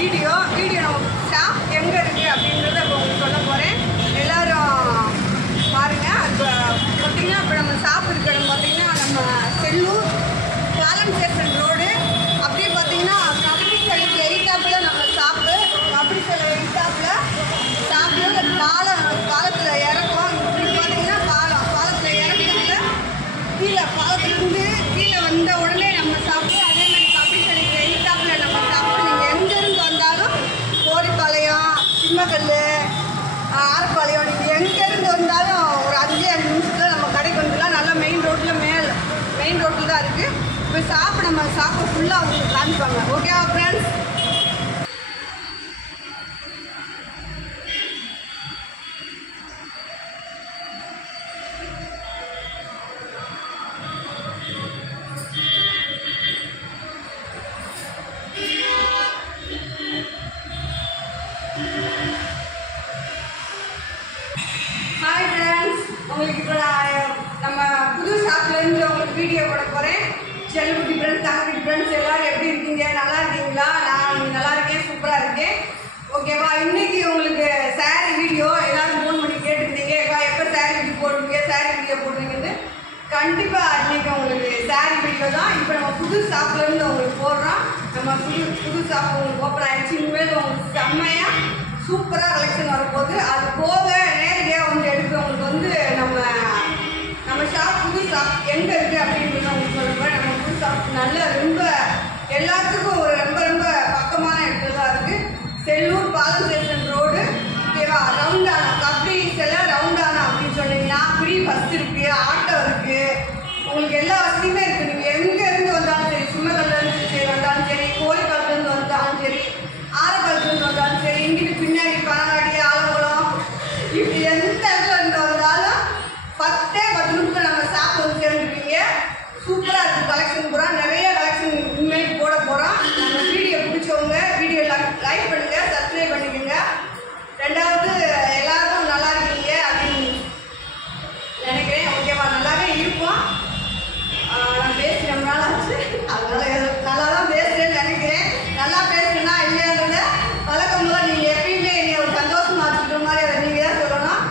Video நம்ம shop எங்கே இருக்குது அப்படின்றத இப்போ உங்களுக்கு சொல்ல போகிறேன். எல்லோரும் பாருங்கள். அது பார்த்திங்கன்னா இப்போ நம்ம ஷாப் இருக்கிறது பார்த்திங்கன்னா நம்ம செல்லூர் பாலம் ஸ்டேஷன் ரோடு. அப்படியே பார்த்திங்கன்னா கபடி சிலைக்கு எயிட்டாப்பில் நம்ம ஷாப்பு. கபடி சிலை எயிட்டாப்பில் பாலத்தில் இறக்கும். இப்படி பார்த்திங்கன்னா பாலத்தில் இறக்கிறதுல கீழே பாலத்துலேருந்து கீழே வந்த உடனே நம்ம ஷாப்பு. அதே மாதிரி கபடி சிலைக்கு எயிட்டாப்பில் நம்ம ஷாப்பு. நீங்கள் எங்கேருந்து வந்தாலும் கோரிப்பாளையம், சிம்மக்கல், ஆரப்பாளையம், நீங்கள் எங்கேருந்து வந்தாலும் ஒரு 5-5 நிமிஷத்தில் நம்ம கடைக்கு வந்துடலாம். நல்லா மெயின் ரோட்டில் தான் இருக்குது. இப்போ நம்ம ஷாப்பை ஃபுல்லாக அவங்களுக்கு காமிப்பாங்க. ஓகேவா ஃப்ரெண்ட்ஸ்? ஹாய் ஃப்ரெண்ட்ஸ், உங்களுக்கு இப்போ நம்ம புது ஷாப்லேருந்து உங்களுக்கு வீடியோ போட போகிறேன். செல்லுக்குட்டி ஃப்ரெண்ட்ஸ், தங்கக்குட்டி ஃப்ரெண்ட்ஸ் எல்லோரும் எப்படி இருக்கீங்க? நல்லா இருக்கீங்களா? நான் நல்லா இருக்கேன், சூப்பராக இருக்கேன். ஓகேவா? இன்றைக்கி உங்களுக்கு சாரீ வீடியோ எல்லோரும் ஃபோன் பண்ணி கேட்டுருந்தீங்க. எப்போ சாரீ வீடியோ போடுவீங்கன்னு. கண்டிப்பாக இன்றைக்கி உங்களுக்கு சாரீ வீடியோ தான். இப்போ நம்ம புது ஷாப்லேருந்து உங்களுக்கு போடுறோம். நம்ம புது ஷாப் உங்களுக்கு ஓப்பன் ஆகிடுச்சு. இனிமேல் உங்களுக்கு செம்மையாக சூப்பராக கலெக்ஷன் வரப்போகுது. அது போக நேரடியாக வந்து எடுக்கிறவங்களுக்கு வந்து நம்ம ஷாப் புது ஷாப் எங்கே இருக்குது அப்படின்றது உங்களுக்கு சொல்லுவேன். நம்ம புது ஷாப் ரொம்ப எல்லாத்துக்கும் ஒரு ரொம்ப பக்கமான இடத்துல தான் இருக்குது. செல்லூர் பாலம் ஸ்டேஷன் ரோடு. ஓகேவா? ரவுண்டானா கபடி சிலை ரவுண்டானா அப்படின்னு சொன்னீங்கன்னா ஃப்ரீ பஸ் இருக்குது, ஆட்டோ இருக்குது, உங்களுக்கு எல்லா வசதியுமே இருக்குது. நீங்கள் எங்கேருந்து வந்தாலும் சரி, சிம்மக்கல்லேருந்து வந்தாலும் சரி, கோழிக்காலத்துலேருந்து வந்தாலும் சரி, ஆரப்பாளத்துலேருந்து வந்தாலும் சரி, இங்கிட்டு பின்னாடி பனங்காடி, ஆலங்குளம், இப்படி எந்த இடத்துல இருந்து வந்தாலும் 10 நிமிஷம் நம்ம ஷாப் வந்து சேர்ந்துருக்கீங்க. சூப்பராக இருக்குது கலெக்ஷன். போகிறோம் நிறைய கலெக்ஷன் இனிமேல் போட போகிறோம். நம்ம வீடியோ பிடிச்சவங்க வீடியோ லைக் பண்ணுங்கள், சப்ஸ்கிரைப் பண்ணிக்கோங்க. ரெண்டாவது எல்லாருக்கும் நல்லா இருக்கீங்க அப்படின்னு நினைக்கிறேன். ஓகேவா? நல்லாவே இருப்போம். நான் பேசி ரொம்ப நாள் ஆச்சு, அதனால் நல்லா தான் பேசுகிறேன்னு நினைக்கிறேன். நல்லா பேசுனா இல்லையான்றத வழக்கம்போது நீங்கள் எப்பயுமே என்னை ஒரு சந்தோஷமாக வச்சுக்கிற மாதிரி அதை நீங்கள் தான் சொல்லணும்.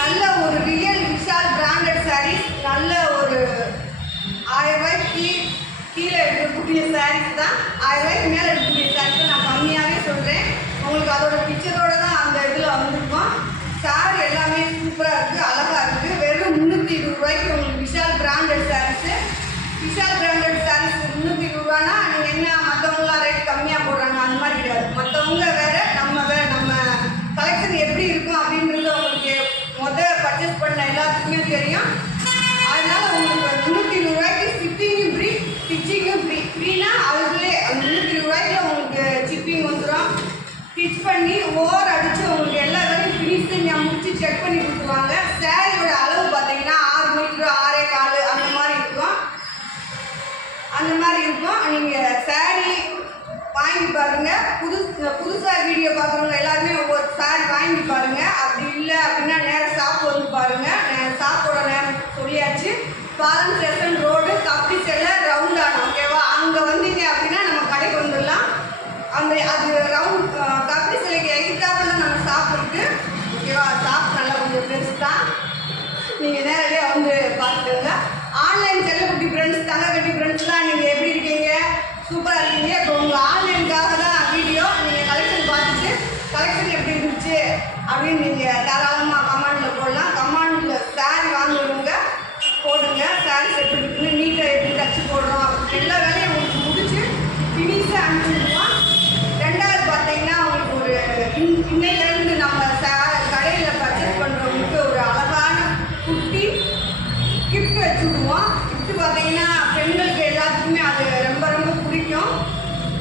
நல்ல ஒரு ரியல் விஷால் பிராண்டட் சாரீஸ், நல்ல ஒரு 1000 ரூபாய்க்கு கீழே எடுக்கக்கூடிய சாரீஸ் தான். 1000 ரூபாய்க்கு மேலே எடுக்கக்கூடிய சாரீஸ் தான். நான் கம்மியாகவே சொல்கிறேன். உங்களுக்கு அதோட பிக்சரோடு தான் அந்த இதில் வந்திருக்கோம். சாரீ எல்லாமே சூப்பராக இருக்குது, அழகாக இருக்குது. வெறும் 320 ரூபாய்க்கு உங்களுக்கு விஷால் பிராண்டட் சாரீஸு. விஷால் பிராண்டட் சாரீஸ் 320 ரூபானா நீங்கள் என்ன மற்றவங்களாம் ரேட் கம்மியாக போடுறாங்க அந்த மாதிரி கிடையாது. மற்றவங்க வேறு, நம்ம கலெக்ஷன் எப்படி இருக்கும் அப்படின்றது உங்களுக்கு பர்ச்சேஸ் பண்ண எல்லாத்துக்குமே தெரியும். அதனால உங்களுக்கு 320 ரூபாய்க்கு ஷிப்பிங்கும் ஃப்ரீ, ஸ்டிச்சிங்கும் ஃப்ரீனா அதுக்குள்ளே அந்த 320 ரூபாய்க்கு உங்களுக்கு ஷிப்பிங் வந்துடும். ஸ்டிச் பண்ணி ஓவர் அடித்து உங்களுக்கு எல்லா வேலையும் ஃபினிஷிங் முடிச்சு செக் பண்ணி கொடுத்துருவாங்க. சாரியோட அளவு பார்த்தீங்கன்னா 6 மீட்டர் 6.25 அந்த மாதிரி இருக்கும். நீங்கள் சாரீ வாங்கி பாருங்கள். புதுசாக வீடியோ பார்க்குறவங்க எல்லாருமே ஒவ்வொரு சாரீ வாங்கி பாருங்கள். அப்படி இல்லை அப்படின்னா நேராக ஷாப் வந்து பாருங்கள். ஷாப்போட நேரம் சொல்லியாச்சு. பாலம் ஸ்டேஷன் ரோடு, கபடி சிலை ரவுண்டானா. ஓகேவா? அங்கே வந்தீங்க அப்படின்னா நம்ம கடைக்கு வந்துடலாம். அது கபடி சிலைக்கு எயிட்டாப்பில் தான் நம்ம ஷாப் இருக்குது. ஓகேவா? ஷாப் நல்லா கொஞ்சம் பெருசு தான். நீங்கள் நேரடியாக வந்து பார்த்துக்கோங்க. ஆன்லைன் செல்லக்குட்டி ஃப்ரெண்ட்ஸ், தங்கக்குட்டி ஃப்ரெண்ட்ஸ்லாம் நீங்கள் எப்படி இருக்கீங்க? சூப்பராக இருக்கீங்க. இப்போ உங்கள் ஆன்லைனுக்காக தான் வீடியோ. நீங்கள் கலெக்ஷன் பார்த்துட்டு கலெக்ஷன் எப்படி இருந்துச்சு அப்படின்னு நீங்கள் தாராளமாக கமெண்டில் போடலாம். கமெண்டில் சாரீ வாங்குறவங்க போடுங்க. சாரீஸ் எப்படி இருக்குன்னு, நீட்டாக எப்படி தச்சு போடுறோம், எல்லா வேலையும் உங்களுக்கு முடிச்சு ஃபினிஷாக அனுப்பிடுவோம். ரெண்டாவது பார்த்தீங்கன்னா உங்களுக்கு ஒரு இன்னையிலேருந்து நம்ம கடையில் பர்ச்சேஸ் பண்ணுறவங்களுக்கு ஒரு அழகான குட்டி கிஃப்ட் வச்சு விடுவோம். கிஃப்ட் பார்த்தீங்கன்னா பெண்களுக்கு எல்லாத்துக்குமே அது ரொம்ப பிடிக்கும்.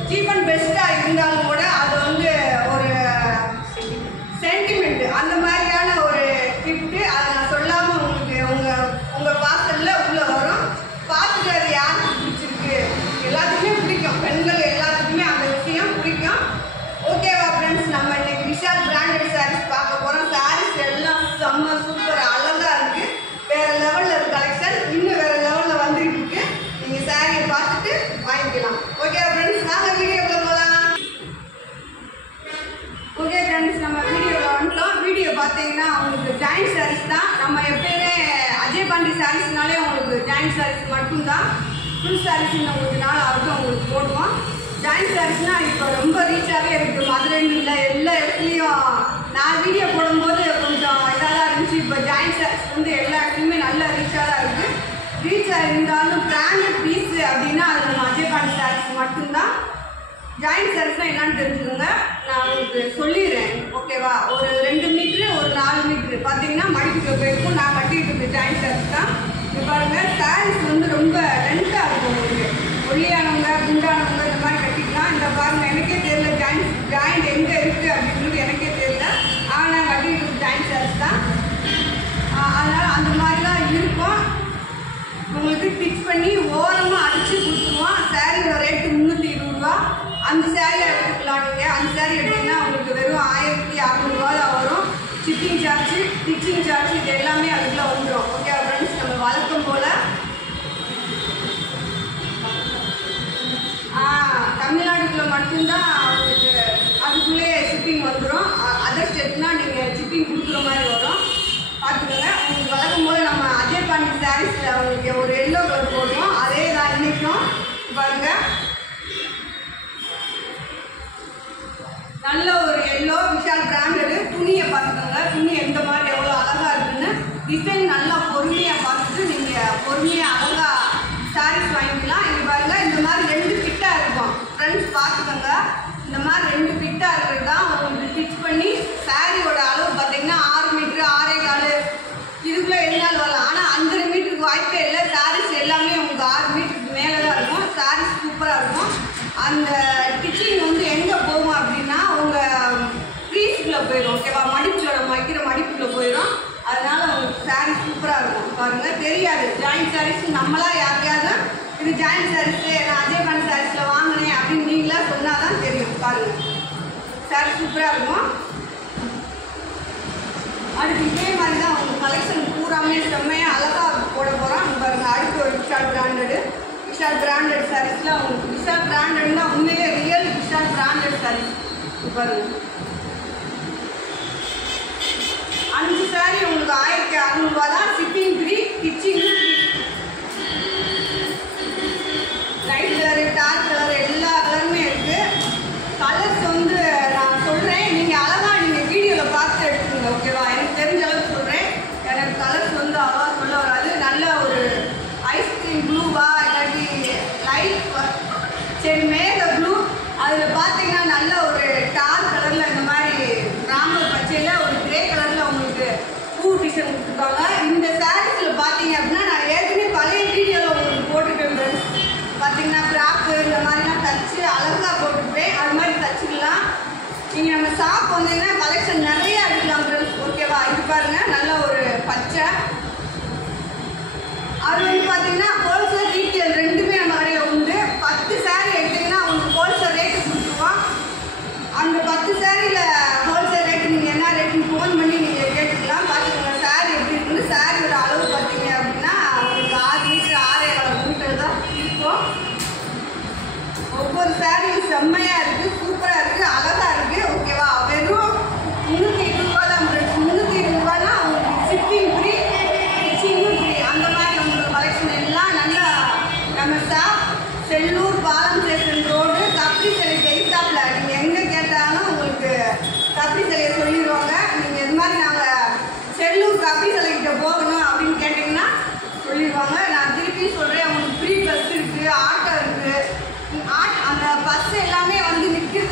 சீப் அண்ட் பெஸ்ட்டாக இருந்தாலும் கூட அது வந்து ஒரு சென்டிமெண்ட் அந்த மாதிரியான ஒரு கிஃப்ட்டு. அதை நான் சொல்லாமல் உங்களுக்கு உங்கள் பார்சலில் உள்ளே வரும். பார்த்துட்டு அது யாருக்கு பிடிச்சிருக்கு, எல்லாத்துக்குமே பிடிக்கும். பெண்கள் எல்லாத்துக்குமே அந்த விஷயம் பிடிக்கும். ஓகேவா ஃப்ரெண்ட்ஸ்? நம்ம இன்னைக்கு விஷால் பிராண்டட் சாரீஸ் பார்க்க போகிறோம். சாரீஸ் எல்லாம் செம்ம சூப்பர் அழகாக இருக்குது. வேறு லெவலில் இருக்குது கலெக்ஷன். இன்னும் வேறு லெவலில் வந்துட்டு இருக்கு. நீங்கள் சாரியை பார்த்துட்டு வாங்கிக்கலாம். ஓகே ஃப்ரெண்ட்ஸ், நாங்கள் வீடியோக்குள்ள போகலாம். ஜாயிண்ட் சாரீஸ் மட்டும்தான். ஃபுல் சாரீஸ் இன்னும் கொஞ்ச நாள் ஆகும் உங்களுக்கு போடுவோம். ஜாயிண்ட் சாரீஸ்னால் இப்போ ரொம்ப ரீச்சாகவே இருக்குது. மதுரைன்னு இல்லை, எல்லா இடத்துலையும் நான் வீடியோ போடும்போது கொஞ்சம் இதாக தான் இருந்துச்சு. இப்போ ஜாயிண்ட் சாரீஸ் வந்து எல்லா இடத்துலையுமே நல்ல ரீச்சாக தான் இருக்குது. ரீச்சாக இருந்தாலும் பிராண்டட் பீஸு அப்படின்னா அது நம்ம அஜயபாண்டி சாரீஸ் மட்டும்தான். ஜாயிண்ட் சாரீஸ்னால் என்னன்னு தெரிஞ்சுக்கோங்க, நான் உங்களுக்கு சொல்லிடுறேன் ஓகேவா. ஒரு 2 மீட்ரு ஒரு 4 மீட்ரு பார்த்தீங்கன்னா மடிப்புக்கு போயிருக்கும். நான் கட்டிட்டு இருக்க ஜாயிண்ட் சாரீஸ் தான். இது பாருங்கள், சாரீஸ் வந்து ரொம்ப லென்த்தாக இருக்கும். உங்களுக்கு ஒல்லியானவங்க குண்டானவங்க இந்த மாதிரி கட்டிக்கலாம். இந்த பாருங்கள், எனக்கே தெரியல ஜாயிண்ட் எங்கே இருக்குது அப்படின்றது எனக்கே தெரியல. ஆனால் நான் கட்டிட்டு இருக்க ஜாயிண்ட் சாரீஸ் தான். அதனால் அந்த மாதிரி தான் இருக்கும். உங்களுக்கு ஸ்டிச் பண்ணி ஓரமாக அடித்து கொடுத்துருவோம். சாரியோட ரேட்டு 320 ரூபா. அந்த சாரீ எடுத்துக்கலாம். நீங்கள் அந்த சாரீ எடுத்திங்கன்னா உங்களுக்கு வெறும் 1600 ரூபா தான் வரும். ஷிப்பிங் சார்ஜு, ஸ்டிச்சிங் சார்ஜ் இது எல்லாமே அதுக்குள்ளே வந்துடும். ஓகே ஃப்ரெண்ட்ஸ், நம்ம வழக்கம் போல் தமிழ்நாட்டுக்குள்ளே மட்டும்தான் உங்களுக்கு அதுக்குள்ளேயே ஷிப்பிங் வந்துடும். அதர் ஸ்டேட்னால் நீங்கள் ஷிப்பிங் கொடுக்குற மாதிரி வரும். பார்த்துக்கோங்க. உங்களுக்கு வழக்கம் போல் நம்ம அஜயபாண்டி சாரீஸில் உங்களுக்கு ஒரு எல்லோ கலர் போடுவோம். அதே தான் இன்றைக்கும் பாருங்கள், நல்ல ஒரு எல்லோ விஷால் பிராண்டடு. துணியை பார்த்துக்கோங்க, துணி எந்த மாதிரி எவ்வளோ அழகாக இருக்குன்னு. டிசைன் நல்லா பொறுமையாக பார்த்துட்டு நீங்கள் பொறுமையாக அழகாக சாரீஸ் வாங்கிக்கலாம். இது பாருங்கள், இந்த மாதிரி 2 பிட்டாக இருக்கும் ஃப்ரெண்ட்ஸ். பார்த்துக்கோங்க, இந்த மாதிரி 2 பிட்டாக இருக்கிறது தான் உங்களுக்கு ஸ்டிச் பண்ணி சாரியோட அளவு பார்த்தீங்கன்னா 6 மீட்ரு 6.25 இதுக்குள்ளே இருந்தாலும் வரலாம். ஆனால் 5 மீட்டருக்கு வாய்ப்பே இல்லை. சாரீஸ் எல்லாமே உங்களுக்கு 6 மீட்டருக்கு மேலே தான் இருக்கும். சாரீஸ் சூப்பராக இருக்கும். அந்த ஸ்டிச்சிங் வந்து எங்கே போகும் அப்படின்னா உங்கள் ப்ரீஸுக்குள்ளே போயிடும். ஓகேவா, மடிப்புல வைக்கிற மடிப்புக்குள்ளே போயிடும். அதனால் உங்களுக்கு சாரீ சூப்பராக இருக்கும். பாருங்கள், தெரியாது ஜாயிண்ட் சாரீஸ் நம்மளா யாரையாவது இது ஜாயிண்ட் சாரீஸு நான் அஜயபாண்டி சாரீஸில் வாங்கினேன் அப்படின்னு நீங்களா சொன்னால் தான் தெரியும். பாருங்கள், சாரீ சூப்பராக இருக்கும். அடுத்து இதே மாதிரி தான் உங்களுக்கு கலெக்ஷன் பூராமே செம்மையாக அழகாக போட போகிறோம். பாருங்கள், அடுத்து ஒரு விஷால் பிராண்டடு. விஷால் பிராண்டட் சாரீஸில் உங்களுக்கு விஷால் பிராண்டட்னா உண்மையிலே ரியல் விஷால் பிராண்டட் சாரீஸ். பாருங்கள், 5 சாரீ உங்களுக்கு 1600 ரூபா தான். Shipping free, stitching free. Light colour dark colour எல்லா கலருமே இருக்குது. கலர்ஸ் வந்து நான் சொல்கிறேன், நீங்கள் அழகாக நீங்கள் வீடியோவில் பார்த்து எடுத்துக்கோங்க. ஓகேவா, எனக்கு தெரிஞ்ச அளவுக்கு சொல்கிறேன். எனக்கு கலர்ஸ் வந்து அவ்வளோவா சொல்ல வராது. நல்ல ஒரு ஐஸ்கிரீம் ப்ளூவா இல்லாட்டி லைட் சரி மேக ப்ளூ, அதில் பார்த்தீங்கன்னா நல்ல ஒரு டார்க் கலரில் இந்த மாதிரி ராமர் பச்சையில் ஒரு கிரே கலரில் உங்களுக்கு பூ டிசைன் கொடுத்துருக்காங்க. இந்த சாரீஸில் பார்த்தீங்க அப்படின்னா நான் ஏற்கனவே பழைய வீடியோவில் உங்களுக்கு போட்டுருக்கேன் ஃப்ரெண்ட்ஸ். பார்த்தீங்கன்னா ஃப்ராக்கு இந்த மாதிரிலாம் தச்சு அழகாக போட்டுருப்பேன். அது மாதிரி தச்சுக்கலாம். நீங்கள் நம்ம ஷாப் வந்தீங்கன்னா கலெக்ஷன் நிறையா எடுக்கலாம் ஃப்ரெண்ட்ஸ். ஓகேவா, இது பாருங்கள், நல்ல ஒரு பச்சை. அது வந்து பார்த்தீங்கன்னா ஹோல்சேல் ரீட்டெயில் ரெண்டுமே நம்ம கடையில் உண்டு. 10 சாரீ எடுத்திங்கன்னா உங்களுக்கு ஹோல்சேல் ரேட்டு கொடுத்துருவோம். அந்த 10 சாரியில் ஹோல்சேல் ரேட்டு நீங்கள் என்ன ரேட்டுன்னு ஃபோன் பண்ணி நீங்கள் கேட்டுக்கலாம். பார்த்துக்கோங்க சாரீ எப்படி இருக்குன்னு. சாரியோட அளவு பார்த்தீங்க அப்படின்னா உங்களுக்கு 6 மீட்டர் 6.25 மீட்டர் தான் இருக்கும். ஒவ்வொரு சாரியும் செம்மையாக இருக்குது, சூப்பராக இருக்குது, அழகாக இருக்குது. ஓகேவா, வெறும் 320 ரூபா தான். 320 ரூபானா உங்களுக்கு ஷிப்பிங் ஃப்ரீ, ஸ்டிச்சிங்கும் ஃப்ரீ. அந்த மாதிரி உங்களுக்கு கலெக்ஷன் எல்லாம் நல்லா நம்ம ஷாப் செல்லூர் பாலம் ஸ்டேஷன் ரோடு கப்ரி சிலை எய்தாப்பில். நீங்கள் எங்கே கேட்டாலும் உங்களுக்கு கப்ரி சிலையை சொல்லிடுவாங்க. நீங்கள் இது மாதிரி நாங்கள் செல்லூர் கப்ரி சிலைக்கிட்ட போகணும் அப்படின்னு கேட்டிங்கன்னா சொல்லிடுவாங்க. நான் திருப்பி சொல்கிறேன், உங்களுக்கு ஃப்ரீ பஸ் இருக்குது, ஆட்டோ இருக்குது. அந்த பஸ் எல்லாமே வந்து நிற்கிற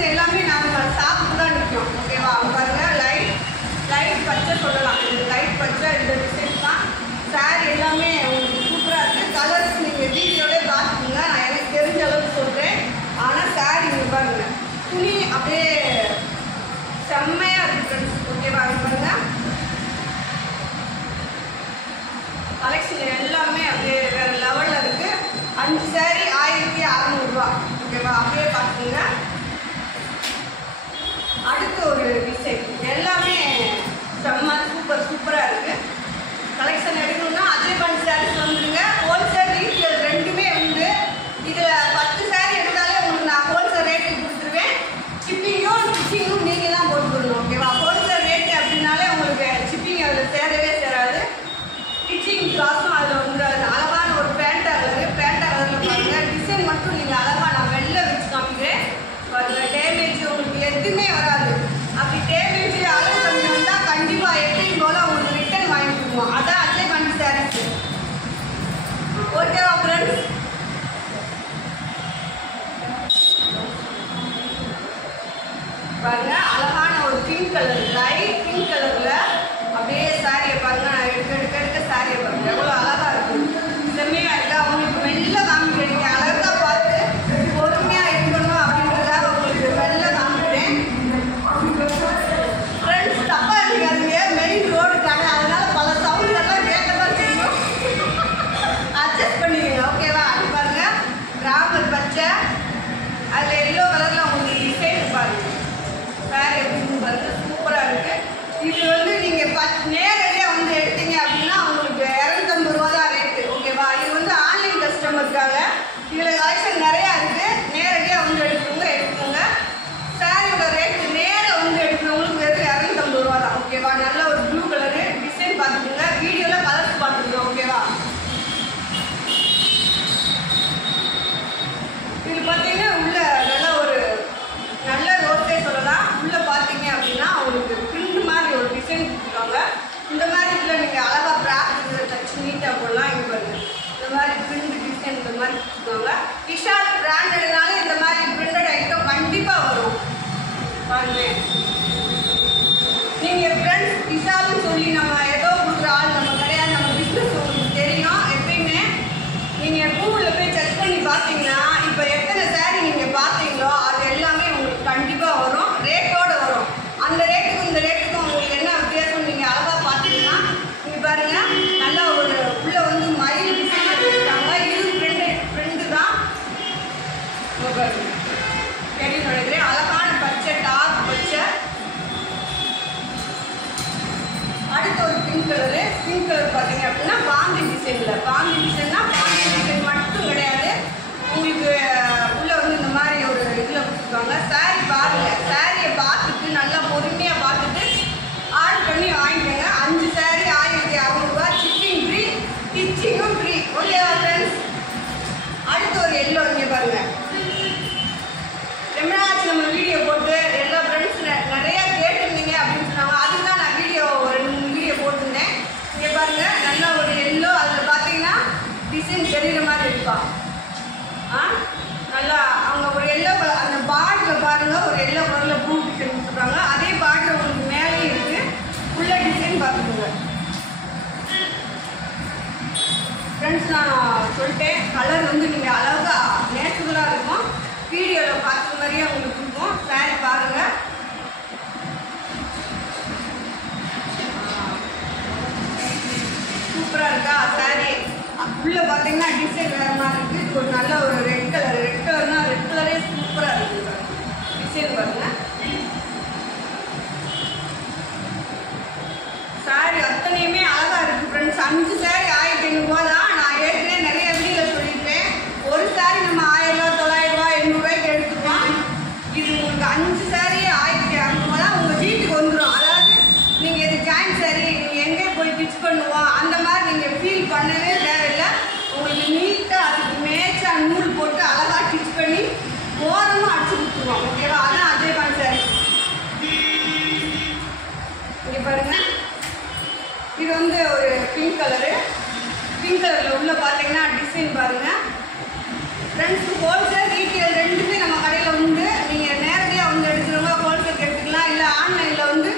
பாருங்க அழகான ஒரு பிங்க் கலர், லைட் பிங்க் கலர்ல அப்படியே சாரியை பாருங்க. நான் எடுக்க சாரியை பாருங்க எவ்வளோ அழகா இருக்கு, செம்மையா இருக்கா. உங்களுக்கு மெல்ல காமிக்கிறீங்க, அழகா பார்த்து பொறுமையா இருக்கணும் அப்படின்றதாக உங்களுக்கு மெல்ல காமிக்கிறேன். ஃப்ரெண்ட்ஸ் தப்பா இருக்காதுங்க, மெயின் ரோடு கடை, அதனால பல சவுண்ட்லாம் கேட்கதான் செய்யும், அட்ஜஸ்ட் பண்ணிக்கோங்க ஓகேவா. அது பாருங்க ராமர் பச்சை, அதில் எல்லோ கலரில் உங்களுக்கு டிசைன் பாருங்க. சாரி எப்படின்னு பாருங்க, சூப்பராக இருக்குது. இது வந்து நீங்கள் நேரடியாக வந்து எடுத்தீங்க அப்படின்னா உங்களுக்கு 250 ரூபா தான் ரேட்டு ஓகேவா. இது வந்து ஆன்லைன் கஸ்டமருக்காக, இதில் கலெக்ஷன் நிறையா இருக்குது. நேரடியாக வந்து எடுத்துக்கோங்க. சாரியோட ரேட்டு நேராக வந்து எடுக்கிறவங்களுக்கு வெறும் 250 ரூபா தான் ஓகேவா. நல்ல ஒரு ப்ளூ கலரு டிசைன் பார்த்துக்கோங்க, வீடியோவில் கலர்ஸ் பார்த்துக்கோங்க ஓகேவா. இது பார்த்தீங்கன்னா உள்ள நல்ல ரோஸே சொல்லலாம். உள்ளே பார்த்தீங்க அப்படின்னா உங்களுக்கு பிரிண்ட் மாதிரி ஒரு டிசைன் கொடுத்துருக்காங்க. இந்த மாதிரி இதில் நீங்கள் அழகாக ப்ராக்டிஸ் தச்சு நீட்டாக போடலாம். இங்கே பாருங்க இந்த மாதிரி பிரிண்ட் டிசைன் இந்த மாதிரி கொடுத்துருக்காங்க. விஷால் பிராண்டட்னால இந்த மாதிரி பிரிண்டட் ஐட்டம் கண்டிப்பாக வரும் பாருங்க. நீங்கள் ஃப்ரெண்ட்ஸ் விஷால்னு சொல்லி நம்ம ஏதோ கொடுக்குற ஆள் நம்ம கிடையாது, நம்ம பிஸ்னஸ் உங்களுக்கு தெரியும். எப்பயுமே நீங்கள் கூகுளில் போய் செக் பண்ணி பார்த்தீங்கன்னா இப்போ எத்தனை சாரி நீங்கள் பார்த்தீங்களோ அது எல்லாமே உங்களுக்கு கண்டிப்பாக வரும், ரேட்டோடு வரும். அந்த ரேட்டுக்கும் இந்த ரேட்டுக்கும் உங்களுக்கு என்ன வித்தியாசம் நீங்கள் அழகாக பார்த்தீங்கன்னா இங்கே பாருங்கள். நல்லா ஒரு உள்ளே வந்து மயில் டிசைன் வச்சுருக்காங்க. இது ஃப்ரெண்டு தான் தெரியும் நினைக்கிறேன். அழகான பச்சை, டார்க் பச்சை. அடுத்த ஒரு பிங்க் கலரு. பிங்க் கலர் பார்த்தீங்க அப்படின்னா பாந்தி டிசைனில், பாந்தி டிசைன்னா பாந்தி டிசைன் மட்டும் கிடையாது, உங்களுக்கு உள்ளே வந்து இந்த மாதிரி ஒரு இதில் கொடுத்துருக்காங்க. சாரி பாருங்க, சாரியை பார்த்துட்டு நல்லா பொறுமையாக பார்த்துட்டு ஆர்டர் பண்ணி வாங்கிக்கோங்க. 5 சாரி 1600 ரூபா, ஷிப்பிங் ஃப்ரீ, ஸ்டிச்சிங்கும் ஃப்ரீ ஓகேவா ஃப்ரெண்ட்ஸ். அடுத்து ஒரு எல்லோ இங்கே பாருங்க. ரொம்ப நாளாச்சு நம்ம வீடியோ போட்டு, எல்லா ஃப்ரெண்ட்ஸ் நிறையா கேட்டிருந்தீங்க அப்படின்னு சொன்னாங்க. அதுக்கு தான் நான் வீடியோ 2-3 வீடியோ போட்டிருந்தேன். இங்கே பாருங்கள் நல்லா ஒரு எல்லோ, அதில் பார்த்தீங்கன்னா டிசைன் தெரிகிற மாதிரி இருப்பா. நல்லா அவங்க ஒரு எல்லோ கலர், அந்த பார்டரில் பாருங்கள் ஒரு எல்லோ கலரில் ப்ளூ டிசைன் கொடுத்துருக்காங்க. அதே பார்டர் உங்களுக்கு மேலேயும் இருக்குது, உள்ள டிசைன் பார்த்துக்கோங்க ஃப்ரெண்ட்ஸ். நான் சொல்லிட்டேன் கலர் வந்து நீங்கள் அழகாக நேச்சுரலாக இருக்கும், வீடியோவில் பார்த்த மாதிரியே உங்களுக்கு இருக்கும். சாரி பாருங்கள் சூப்பராக இருக்கா சாரி. உள்ளே பார்த்தீங்கன்னா டிசைன் வேறு மாதிரி இருக்குது. ஒரு நல்ல ஒரு ரெட் கலர், ரெட் கலர்னா ரெட் கலரே சூப்பராக இருக்குது டிசைன் பாருங்க. சாரி அத்தனையுமே அழகாக இருக்குது ஃப்ரெண்ட்ஸ். 5 சாரி 1500 ரூபா தான். நான் ஏற்கனவே நிறைய வீடியோவில் சொல்லியிருப்பேன், ஒரு சாரி நம்ம 1000 ரூபா 900 ரூபா 800 ரூபாய்க்கு எடுத்துருவோம். இது உங்களுக்கு 5 சாரி 1200 ரூபா தான் உங்கள் வீட்டுக்கு வந்துடும். அதாவது நீங்கள் இது ஜாயின் சாரி நீங்கள் எங்கே போய் ஸ்டிச் பண்ணுவோம் அந்த மாதிரி நீங்கள் ஃபீல் பண்ணவே தேவையில்லை. உங்களுக்கு நீட்டாக அதுக்கு மேட்சாக நூல் போட்டு அழகாக ஸ்டிச் பண்ணி ஓரமாக அடிச்சு கொடுத்துருவோம் ஓகேவா. அதான் அதே மாதிரி சாரி. இங்கே பாருங்கள் இது வந்து ஒரு பிங்க் கலரு. பிங்க் கலரில் உள்ள பார்த்தீங்கன்னா டிசைன் பாருங்கள் ஃப்ரெண்ட்ஸ். ஹோல்சேல் ரீட்டெயில் ரெண்டுமே நம்ம கடையில் உண்டு. நீங்கள் நேரடியாக வந்து எடுத்துக்கிறவங்க ஹோல்சேல் எடுத்துக்கலாம், இல்லை ஆன்லைனில் வந்து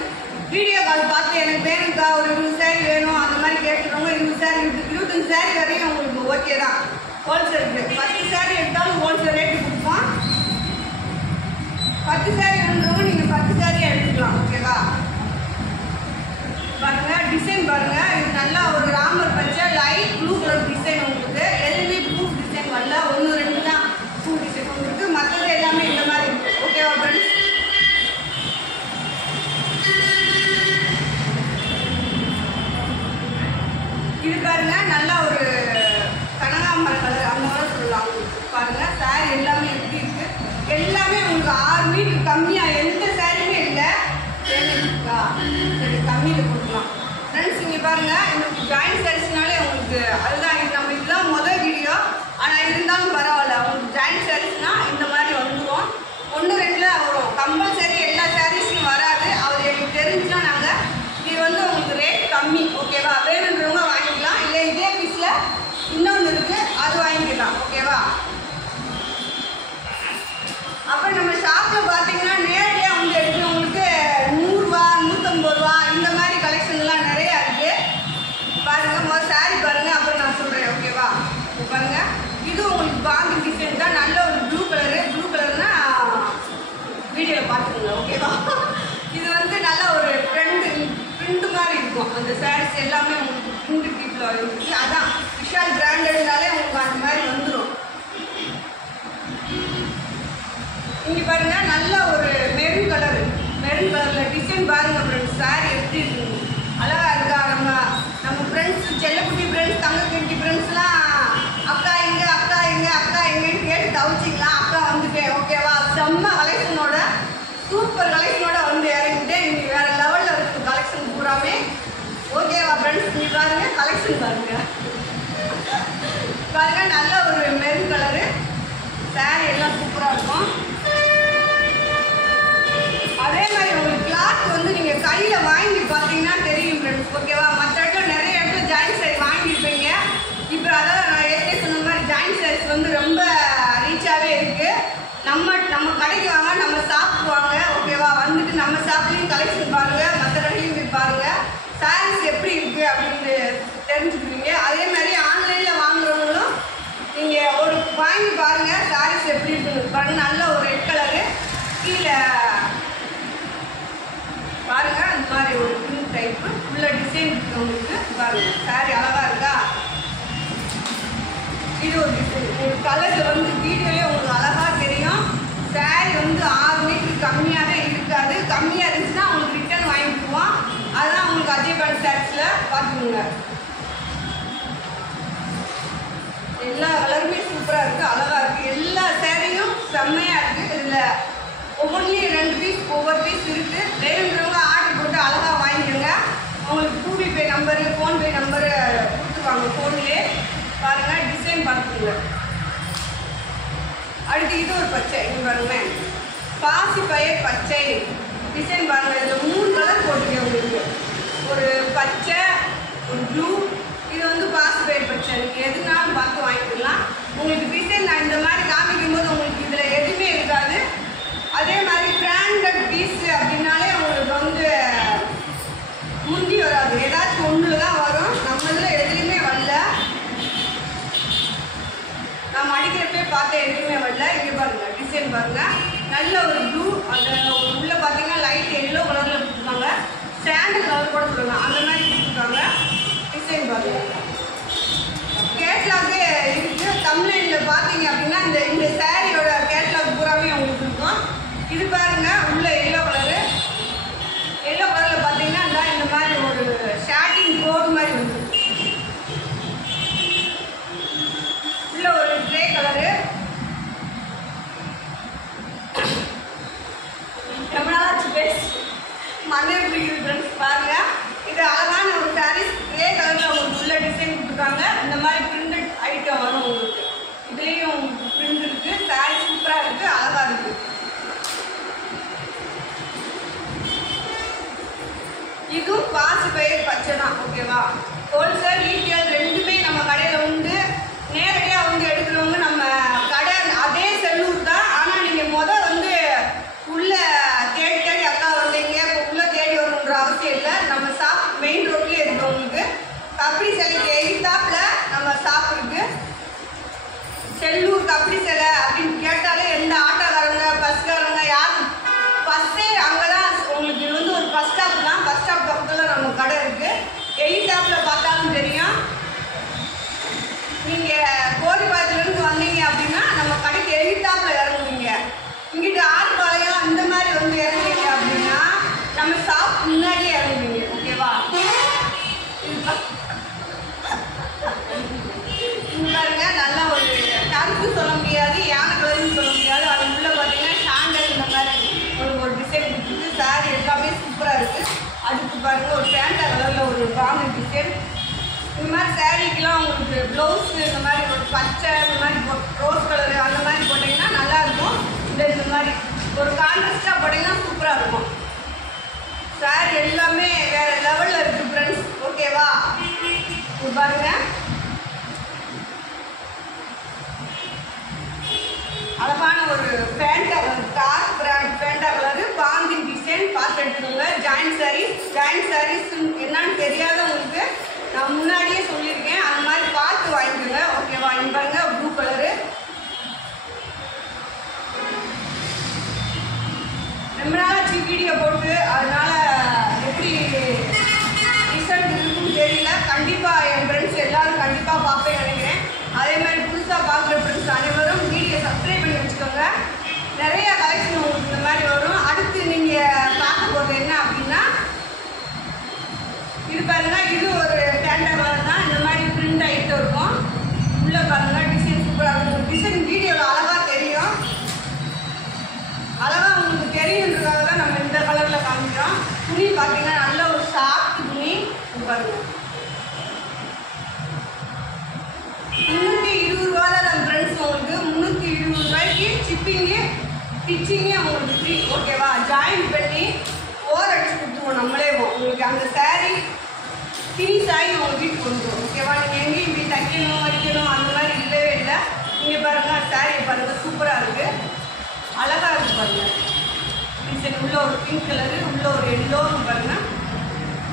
வீடியோ கால் பார்த்து எனக்கு வேணுக்கா ஒரு 20 சாரி வேணும் அந்த மாதிரி கேட்டுக்கிறவங்க 20 சாரி 25 சாரி வரையும் உங்களுக்கு ஓகே தான் ஹோல்சேலுக்கு. 10 சாரி எடுத்தாலும் ஹோல்சேல் ரேட்டு கொடுப்போம். 10 சாரி வேணுன்றவங்க நீங்கள் 10 சாரியாக எடுத்துக்கலாம் ஓகேவா. பாருங்கள் டிசைன் பாருங்கள், இது நல்லா ஒரு ராமர் பச்சை லைட் ப்ளூ கலர் டிசைன் உங்களுக்கு. எதுவுமே ப்ளூ டிசைன் வரல, 1-2 தான் ப்ளூ டிசைன் உங்களுக்கு, மற்றது எல்லாமே இந்த மாதிரி இருக்குது ஓகேவா ஃப்ரெண்ட்ஸ். இது பாருங்க நல்லா ஒரு கனகாம்பர கலர் அந்த மாதிரி சொல்லலாம் பாருங்க. சாரி எல்லாமே எப்படி இருக்கு, எல்லாமே உங்களுக்கு 6 மீட்டர் கம்மியாக எந்த சாரியுமே இல்லை. சரி கம்மியில் கொடுக்கலாம் ஃப்ரெண்ட்ஸ். இங்கே பாருங்க உங்களுக்கு ஜாயின் சாரீஸ்னாலே உங்களுக்கு அதுதான் நம்ம இதுதான் முதல் வீடியோ. ஆனால் இருந்தாலும் பரவாயில்ல, உங்களுக்கு ஜாயின் சாரீஸ்னால் இந்த மாதிரி வந்துடும். 1-2 தான் வரும், கம்பல்சரி எல்லா சாரீஸும் வராது. அவர் எனக்கு தெரிஞ்சுன்னா நாங்கள் இது வந்து உங்களுக்கு ரேட் கம்மி ஓகேவா. வேணுன்றவங்க வாங்கிக்கலாம், இல்லை இதே பீஸில் இன்னொன்று இருக்குது அது வாங்கிக்கலாம் ஓகேவா. அப்புறம் நம்ம ஷாப்பில் பார்த்தீங்கன்னா நேரடியாக வந்து எடுக்கணும் சாரீஸ் எல்லாமே உங்களுக்கு பிரிண்ட் பீட்டில் வந்துருக்கு. அதான் விஷால் பிராண்டட்னாலே உங்களுக்கு அந்த மாதிரி வந்துடும். இங்கே பாருங்கள், நல்ல ஒரு மெரூன் கலரில் டிசைன் பாருங்கள் ஃப்ரெண்ட்ஸ். சாரி எப்படி இருக்குங்க, அழகாக இருக்கா? நம்ம ஃப்ரெண்ட்ஸ், செல்லக்குட்டி ஃப்ரெண்ட்ஸ், தங்கக்குட்டி ஃப்ரெண்ட்ஸ்லாம் அக்கா எங்கன்னு கேட்டு தவிச்சிங்களா? அக்கா வந்துட்டேன், ஓகேவா? செம்ம கலெக்ஷனோட, சூப்பர் கலெக்ஷனோட வந்து இறங்கிட்டேன். இன்னைக்கு வேறு லெவலில் இருக்குது கலெக்ஷன் பூராமே, ஓகேவா ஃப்ரெண்ட்ஸ்? இங்கே பாருங்கள், கலெக்ஷன் பாருங்கள். நல்ல ஒரு மெரூன் கலரு சாரி எல்லாம் சூப்பராக இருக்கும். அதே மாதிரி உங்களுக்கு கிளாத் வந்து நீங்கள் கையில் வாங்கி பார்த்தீங்கன்னா தெரியும் ஃப்ரெண்ட்ஸ், ஓகேவா? மற்ற இடத்துல நிறைய இடத்துல ஜாயின்ட் சாரி வாங்கியிருப்பீங்க. இப்போ அதாவது நான் ஏற்கனவே சொன்ன மாதிரி ஜாயின்ட் சாரீஸ் வந்து ரொம்ப ரீச்சாகவே இருக்குது. நம்ம கடைக்கு வாங்க, நம்ம சாப்பிடுவாங்க, ஓகேவா? வந்துட்டு நம்ம ஷாப்லேயும் கலெக்ஷன் பாருங்கள், மற்ற கடையிலையும் போய் பாருங்கள், சாரீஸ் எப்படி இருக்குது அப்படின்னு தெரிஞ்சுக்குவீங்க. அதே மாதிரி ஆன்லைனில் வாங்குறவங்களும் நீங்கள் ஒரு வாங்கி பாருங்கள், சாரீஸ் எப்படி இருக்குன்னு பாருங்கள். நல்ல ஒரு ரெட் கலரு, கீழே பாருங்கள் அந்த மாதிரி ஒரு பிங்க் டைப்பு உள்ள டிசைன் உங்களுக்கு பாருங்கள். சாரி அழகாக இருக்கா? இது ஒரு டிசைன் கலரில் வந்து வீடியோவே உங்களுக்கு அழகாக தெரியும். சாரி வந்து 6 மீட்டருக்கு கம்மியாக தான் இருக்காது. கம்மியாக இருந்துச்சுன்னா உங்களுக்கு ரிட்டர்ன் வாங்கிக்குவோம். அதுதான் உங்களுக்கு அஜய் பேண்ட் சாரீஸில் பார்த்துக்கோங்க. எல்லா கலருமே சூப்பராக இருக்குது, அழகாக இருக்குது. எல்லா சாரியும் செம்மையாக இருக்குது. இதில் ஒவ்வொன்றிலையும் 2 பீஸ் ஒவ்வொரு பீஸ் இருக்குது. வேணுங்கிறவங்க ஆர்டர் போட்டு அழகாக வாங்கிக்கோங்க. உங்களுக்கு Google Pay number, PhonePe number கொடுத்துருவாங்க ஃபோன்லேயே. பாருங்கள், டிசைன் பார்த்துக்கோங்க. அடுத்து இது ஒரு பச்சை, இது பாருங்கள், பாசி பயிர் பச்சை டிசைன் பாருங்கள். இதில் 3 கலர் போட்டுருக்கேன் உங்களுக்கு. ஒரு பச்சை, ஒரு ப்ளூ, இது வந்து பாசி பயிர் பச்சை. நீங்கள் எதுனாலும் பார்த்து வாங்கிக்கலாம். உங்களுக்கு டிசைன் நான் இந்த மாதிரி காமிக்கும் போது உங்களுக்கு இதில் எதுவுமே இருக்காது. அதே மாதிரி பிராண்டட் பீஸ் அப்படின்னாலே உங்களுக்கு வந்து முந்தி வராது, ஏதாச்சும் ஒன்றில் தான் வரும். நம்மளில் எதுலேயுமே வரல, நம்ம அடிக்கிறப்பே பார்த்து எதுவுமே வரல. இங்கே பாருங்கள், டிசைன் பாருங்கள், நல்ல ஒரு ப்ளூ, அந்த உள்ளே பார்த்தீங்கன்னா லைட் எல்லோ கலரில் கொடுத்துருக்காங்க. சாண்டல் கலர் கூட சொல்லுவாங்க, அந்த மாதிரி கொடுத்துருக்காங்க. டிசைன் பாருங்கள், கேட்லாகே இருக்குது. தமிழ்நாட்டில் பார்த்தீங்க அப்படின்னா இந்த சாரியோட கேட்லாக் பூராமே உங்களுக்கு இருக்கும். இது பாருங்கள், உள்ள எல்லோ கலரு, எல்லோ கலரில் பார்த்தீங்கன்னா இந்த மாதிரி ஒரு ஷாட்டிங் கோடு மாதிரி வந்து உள்ள ஒரு கிரே கலரு. ரொம்ப நாளாச்சு பேஸ் மண்ணே பிடிக்குது ஃப்ரெண்ட்ஸ். பாருங்கள், இது அழகான ஒரு சாரீஸ், கிரே கலரில் உங்களுக்கு உள்ள டிசைன் கொடுத்துருக்காங்க. இந்த மாதிரி பிரிண்டட் ஐட்டம் வரும் உங்களுக்கு. இதுலேயும் உங்களுக்கு பிரிண்ட் இருக்குது. சாரீ சூப்பராக இருக்குது, அழகாக இருக்குது. இதுவும் பாசி பயிர் பச்சை தான், ஓகேவா? ஹோல்சேல் ரீட்டெயில் ரெண்டுமே நம்ம கடையில் உண்டு. நேரடியாக வந்து எடுக்கிறவங்க நம்ம கடை அதே செல்லூர் தான். ஆனால் நீங்கள் வந்து உள்ளே தேடி அக்கா வந்தீங்க, இப்போ உள்ளே தேடி வரணுன்ற அவசியம் இல்லை. நம்ம ஷாப் மெயின் ரோட்லேயே இருக்குது. உங்களுக்கு கப்படி சிலைக்கு எதிர்த்தாப்பில் நம்ம ஷாப் இருக்குது. செல்லூர் கப்படி சிலை அப்படின்னு கேட்டாலே எந்த ஆட்டோக்காரங்க, பஸ்காரங்க யாரும் ஃபஸ்ட்டே அங்கே தான் உங்களுக்கு. இது வந்து ஒரு பஸ் ஸ்டாப் தான். பஸ் ஸ்டாப் பக்கத்தில் நம்ம கடை இருக்குது. எயிட்டாப்பில் பார்த்தாலும் தெரியும். நீங்கள் கோரிப்பாளையத்துலேருந்து வந்தீங்க அப்படின்னா நம்ம கடைக்கு எயிட்டாப்பில் இறங்குவீங்க. இங்கிட்டு ஆறுபாளையம் இந்த மாதிரி வந்து இறங்குவீங்க அப்படின்னா நம்ம ஷாப் முன்னாடியே இறங்குவீங்க, ஓகேவா? பாருங்க, நல்லா ஒரு கருப்பு சொல்ல முடியாது, யானை கலர்னு சொல்ல முடியாது. அது உள்ள பார்த்தீங்கன்னா சாண்டல் இந்த மாதிரி ஒரு டிசைன் கொடுத்துருக்கு. சாரி எல்லாமே சூப்பராக இருக்குது. அதுக்கு பாருங்கள், ஒரு பேண்டா கலரில் ஒரு பாம்பு டிசைன். இந்த மாதிரி சாரீக்கெலாம் உங்களுக்கு ப்ளவுஸு இந்த மாதிரி ஒரு பச்சை, இந்த மாதிரி ரோஸ் கலரு அந்த மாதிரி போட்டிங்கன்னா நல்லாயிருக்கும். இந்த மாதிரி ஒரு கான்ட்ராஸ்டாக போட்டிங்கன்னா சூப்பராக இருக்கும். சாரி எல்லாமே வேறு லெவலில் இருக்குது ஃப்ரெண்ட்ஸ், ஓகேவா? இது பாருங்கள், அழகான ஒரு பேண்டா கலர், டார்க் பிராண்ட் பேண்டா கலரு, பாந்தின் டிசைன் பார்த்து எடுத்துக்கோங்க. ஜாயின்ட் சாரீஸ் என்னன்னு தெரியாதவங்களுக்கு நான் முன்னாடியே சொல்லியிருக்கேன். அந்த மாதிரி பார்த்து வாங்கிக்கோங்க, ஓகேவா? இங்கே பாருங்கள், ப்ளூ கலரு. ரொம்ப நாளாச்சு வீடியோ போட்டு, அதனால் எப்படி ரிசல்ட் இருக்குன்னு தெரியல. கண்டிப்பாக என் ஃப்ரெண்ட்ஸ் எல்லோரும் கண்டிப்பாக பார்ப்பேன் நினைக்கிறேன். அதே மாதிரி புதுசாக பார்க்குற ஃப்ரெண்ட்ஸ் அனைவரும் வீடியோ சப்ஸ்கிரைப் பண்ணி வச்சுக்கோங்க. நிறைய கலெக்ஷன் உங்களுக்கு இந்த மாதிரி வரும். அடுத்து நீங்கள் பார்க்க போகிறது என்ன அப்படின்னா, இது பாருங்க, இது ஒரு ஸ்டாண்டர்ட் கலர் தான். இந்த மாதிரி பிரிண்ட் ஆகிட்டு இருக்கும். உள்ளே பாருங்க, டிசைன் சூப்பராக இருக்கும். டிசைன் வீடியோவில் அழகாக தெரியும். அழகாக உங்களுக்கு தெரியுன்றதுக்காக தான் நம்ம இந்த கலரில் காமிக்கிறோம். துணி பார்த்தீங்கன்னா நல்ல ஒரு சாஃப்ட் துணி. பாருங்க, 320 ரூபா தான் நம்ம ஃப்ரெண்ட்ஸ். உங்களுக்கு 320 ரூபாய்க்கு ஷிப்பிங்கு ஸ்டிச்சிங்கே உங்களுக்கு ஃப்ரீ. ஓகேவா? ஜாயின் பண்ணி ஓர் அடிச்சு கொடுத்துருவோம் நம்மளே. உங்களுக்கு அந்த சாரீ ஃபினிஷ் ஆகி உங்கள் வீட்டுக்கு வந்துடும். ஓகேவா? நீங்கள் எங்கேயும் இப்படி தைக்கணும் வைக்கணும் அந்த மாதிரி இல்லவே இல்லை. நீங்கள் பாருங்கள், சாரியை பாருங்கள், சூப்பராக இருக்குது, அழகாக இருக்குது பாருங்கள். டிசைன் உள்ள ஒரு பிங்க் கலரு, உள்ள ஒரு எல்லோன்னு பாருங்கள்.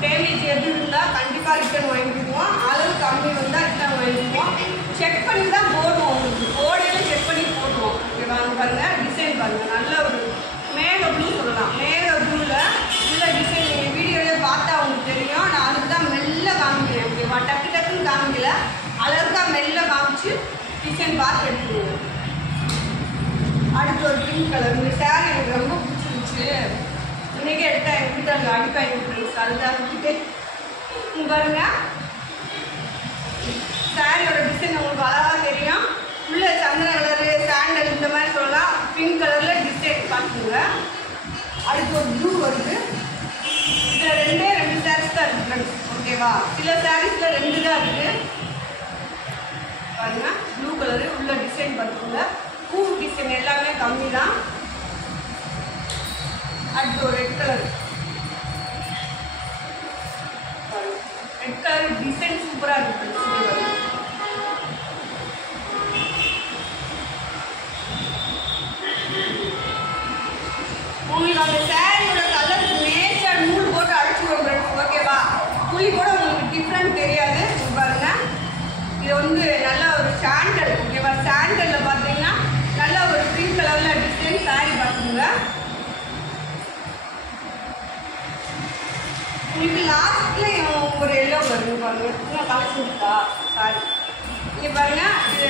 டேமேஜ் எது இருந்தால் கண்டிப்பாக ரிட்டர்ன் வாங்கிக்குவோம். அளவு கம்மி வந்தால் ரிட்டர்ன் வாங்கிக்குவோம். செக் பண்ணி தான் போடுவோம். உங்களுக்கு போடையில் செக் பண்ணி போடுவோம். ஓகேவா? பாருங்கள், டிசைன் பாருங்கள், நல்ல ஒரு மேக ப்ளூ சொல்லலாம். மேக ப்ளூவில் உள்ள டிசைன் நீங்கள் வீடியோவிலே பார்த்தா உங்களுக்கு தெரியும். நான் அதுக்கு தான் மெல்ல காமிக்கிறேன். ஓகேவா? டக்கு டக்குன்னு காமிக்கல, அழகாக மெல்ல காமிச்சு டிசைன் பார்த்து எடுத்துருவோம். அடுத்து ஒரு பிங்க் கலர். இந்த சாரீ எனக்கு ரொம்ப பிடிச்சிருந்துச்சு. இன்றைக்கி எடுத்தால் எங்கள் வீட்டில் அடிப்பாங்க ஃப்ரெண்ட்ஸ். அதுதான் விட்டுட்டு பாருங்க, சாரியோட டிசைன் உங்களுக்கு அழகாக தெரியும். உள்ள சந்தன கலரு, சாண்டல் இந்த மாதிரி சொல்லலாம். பிங்க் கலரில் டிசைன் பார்த்துங்க. அடுத்து ஒரு ப்ளூ வருது. இதில் ரெண்டு சாரீஸ் தான் இருக்குது ஃப்ரெண்ட்ஸ். ஓகேவா? சில சாரீஸில் 2 தான் இருக்குது. பாருங்க, ப்ளூ கலரு, உள்ள டிசைன் பார்த்துங்க. பூ டிசைன் எல்லாமே கம்மி தான். அடுத்து ஒரு red colour. Red colour design சூப்பராக இருக்குது. உங்களுக்கு அந்த சாரியோட கலர் நேச்சர் நூல் போட்டு அடிச்சுடுவோம் ஃப்ரெண்ட்ஸ். ஓகேவா? துளி கூட உங்களுக்கு டிஃப்ரெண்ட் தெரியாது. பாருங்க, இது வந்து நல்ல ஒரு சாண்டல். ஓகேவா? சாண்டலில் பார்த்தீங்கன்னா நல்ல ஒரு பிங்க் கலரில் டிசைன் சாரி பார்த்துங்க. உங்களுக்கு லாஸ்ட்லேயும் ஒரு எல்லோ வருது பாருங்க. இன்னும் கலெக்ஷன் இருக்கா சாரி? இங்கே பாருங்க, இது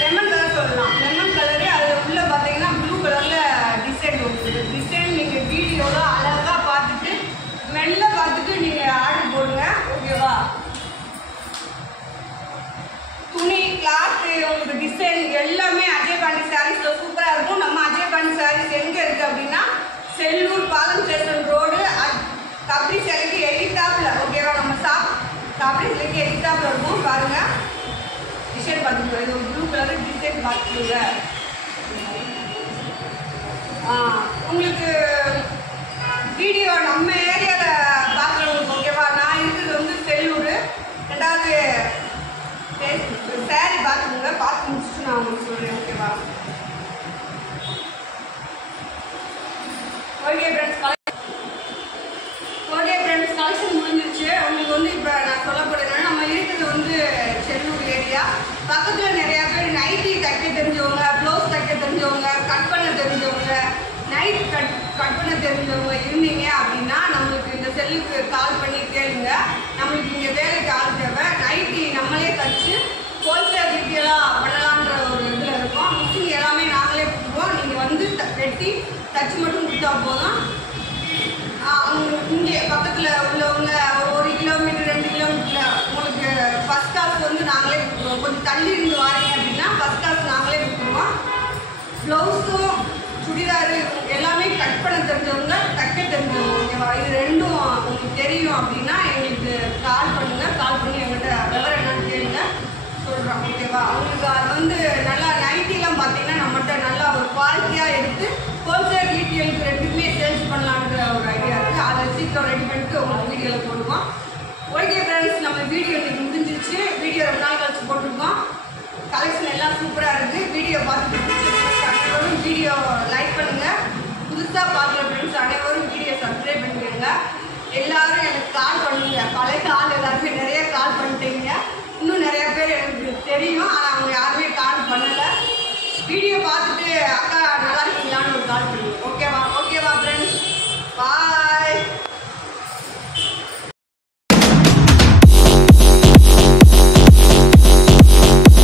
லெமன் கலர் சொல்லலாம். லெமன் கலரு, அதில் உள்ள பார்த்தீங்கன்னா ப்ளூ கலரில் டிசைன் வந்துருக்கு. டிசைன் நீங்கள் வீடியோவில் அழகாக பார்த்துட்டு மெல்ல பார்த்துட்டு நீங்கள் ஆர்டர் போடுங்க. ஓகேவா? துணி, கிளாத்து, உங்களுக்கு டிசைன் எல்லாமே அஜய் பாண்டி சாரீஸில் சூப்பராக இருக்கும். நம்ம அஜய் பாண்டி சாரீஸ் எங்கே இருக்குது அப்படின்னா, செல்லூர் பாலம் ஸ்டேஷன் ரோடு, கபடி சிலைக்கு எடிட்டாப்பில். ஓகேவா? நம்ம கபடி சிலைக்கு எடிட்டாப்பில் இருக்கும். பாருங்கள், டிசைன் பார்த்துக்கோங்க. இது ஒரு ப்ளூ கலர் டிசைன் பார்த்துக்கோங்க. உங்களுக்கு வீடியோ நம்ம ஏரியாவில் பார்க்குறவங்களுக்கு ஓகேவா? நான் இருக்கிறது வந்து செல்லூர். 2வது சாரி பார்த்துக்கோங்க. பார்த்து முடிச்சுட்டு நான் உங்களுக்கு சொல்கிறேன். ஓகேவா? ஓகே ஃப்ரெண்ட்ஸ், கலெக்ஷன் முடிஞ்சிருச்சு. உங்களுக்கு வந்து இப்போ நான் சொல்ல போகிறேன்னா, நம்ம இருக்கிறது வந்து செல்லூர் ஏரியா. பக்கத்தில் நிறையா பேர் நைட்டி தைக்க தெரிஞ்சவங்க, ப்ளவுஸ் தைக்க தெரிஞ்சவங்க, கட் பண்ண தெரிஞ்சவங்க, நைட் கட் பண்ண தெரிஞ்சவங்க இருந்தீங்க அப்படின்னா நம்மளுக்கு இந்த செல்லுக்கு கால் பண்ணி கேளுங்க. நம்மளுக்கு இங்கே வேலைக்கு ஆள் தேவை. நைட்டி நம்மளே தைச்சு ஹோல்சேல் ரீதியெல்லாம் பண்ணலான்ற ஒரு இதில் இருக்கும். மிஷின் எல்லாமே நாங்களே கொடுப்போம். நீங்கள் வந்து வெட்டி தச்சு மட்டும் கொடுத்தா போதும். இங்கே பக்கத்தில் உள்ளவங்க 1 கிலோமீட்டர் 2 கிலோமீட்டரில் உங்களுக்கு ஃபஸ்ட் காசு வந்து நாங்களே கொடுத்துருவோம். கொஞ்சம் தள்ளி இருந்து வாரீங்க அப்படின்னா ஃபஸ்ட் காசு நாங்களே கொடுத்துருவோம். ப்ளவுஸும் சுடிதாரு எல்லாமே கட் பண்ண தெரிஞ்சவங்க, தைக்க தெரிஞ்சவங்க. ஓகேவா? இது 2ம் உங்களுக்கு தெரியும் அப்படின்னா எங்களுக்கு கால் பண்ணுங்கள். கால் பண்ணி எங்கள்கிட்ட விவரம் என்னன்னு கேளுங்க, சொல்கிறோம். ஓகேவா? உங்களுக்கு அது வந்து நல்லா நைட்டிலாம் பார்த்தீங்கன்னா நம்மகிட்ட நல்லா ஒரு குவாலிட்டியாக எடுத்து ஹோல்சேல் ரீட்டெயிலுக்கு 2க்குமே சேல்ஸ் பண்ணலான்ற ஒரு ஐடியா இருக்குது. அதை சீக்கிரம் ரெடி பண்ணிட்டு உங்களுக்கு வீடியோவில் போடுவோம். ஓகே ஃப்ரெண்ட்ஸ், நம்ம வீடியோ இன்றைக்கி முடிஞ்சிருச்சு. வீடியோ 2 நாள் கழிச்சு போட்டிருக்கோம். கலெக்ஷன் எல்லாம் சூப்பராக இருக்குது. வீடியோ பார்த்துட்டு அனைவரும் வீடியோ லைக் பண்ணுங்கள். புதுசாக பார்க்குற ஃப்ரெண்ட்ஸ் அனைவரும் வீடியோ சப்ஸ்கிரைப் பண்ணிடுங்க. எல்லோரும் எனக்கு கால் பண்ணுங்க. பழைய கால் எல்லாருமே நிறைய கால் பண்ணிட்டீங்க. இன்னும் நிறையா பேர் எனக்கு தெரியும், ஆனால் அவங்க யாருமே கால் பண்ணலை. வீடியோ பார்த்துட்டு அக்கா நல்லா இருக்கீங்களான்னு ஒரு கால் பண்ணுங்க. ஓகேவா ஃப்ரெண்ட்ஸ்? பாய்.